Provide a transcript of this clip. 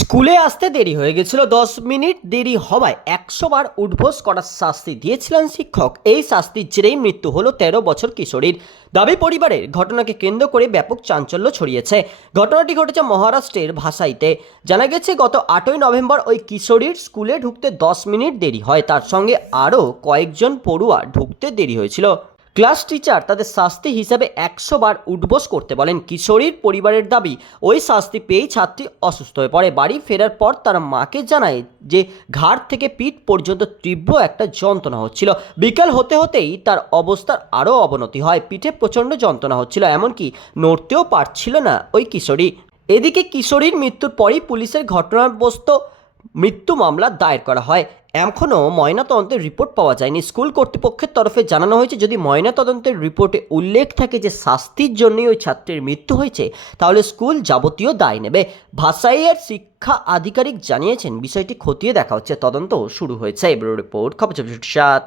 স্কুলে আসতে দেরি হয়ে গেছিল দশ মিনিট, দেরি হওয়ায় একশো বার উদ্ভোস করার শাস্তি দিয়েছিলেন শিক্ষক। এই শাস্তির জেরেই মৃত্যু হলো তেরো বছর কিশোরীর। দাবি, পরিবারের ঘটনাকে কেন্দ্র করে ব্যাপক চাঞ্চল্য ছড়িয়েছে। ঘটনাটি ঘটেছে মহারাষ্ট্রের ভাষাইতে। জানা গেছে, গত আটই নভেম্বর ওই কিশোরীর স্কুলে ঢুকতে দশ মিনিট দেরি হয়। তার সঙ্গে আরও কয়েকজন পড়ুয়া ঢুকতে দেরি হয়েছিল। ক্লাস টিচার তাদের শাস্তি হিসাবে একশো বার উঠবোস করতে বলেন। কিশোরীর পরিবারের দাবি, ওই শাস্তি পেয়েই ছাত্রী অসুস্থ হয়ে পড়ে। বাড়ি ফেরার পর তার মাকে জানায় যে, ঘাড় থেকে পিঠ পর্যন্ত তীব্র একটা যন্ত্রণা হচ্ছিল। বিকাল হতে হতেই তার অবস্থার আরও অবনতি হয়। পিঠে প্রচণ্ড যন্ত্রণা হচ্ছিল, এমনকি নড়তেও পারছিল না ওই কিশোরী। এদিকে কিশোরীর মৃত্যুর পরই পুলিশের ঘটনাগ্রস্ত মৃত্যু মামলা দায়ের করা হয়। এখনও ময়নাতদন্তের রিপোর্ট পাওয়া যায়নি। স্কুল কর্তৃপক্ষের তরফে জানানো হয়েছে, যদি ময়নাতদন্তের রিপোর্টে উল্লেখ থাকে যে শাস্তির জন্যই ওই ছাত্রের মৃত্যু হয়েছে, তাহলে স্কুল যাবতীয় দায় নেবে। ভাসাইয়ের শিক্ষা আধিকারিক জানিয়েছেন, বিষয়টি খতিয়ে দেখা হচ্ছে। তদন্ত শুরু হয়েছে। ব্যুরো রিপোর্ট, খবর সাত।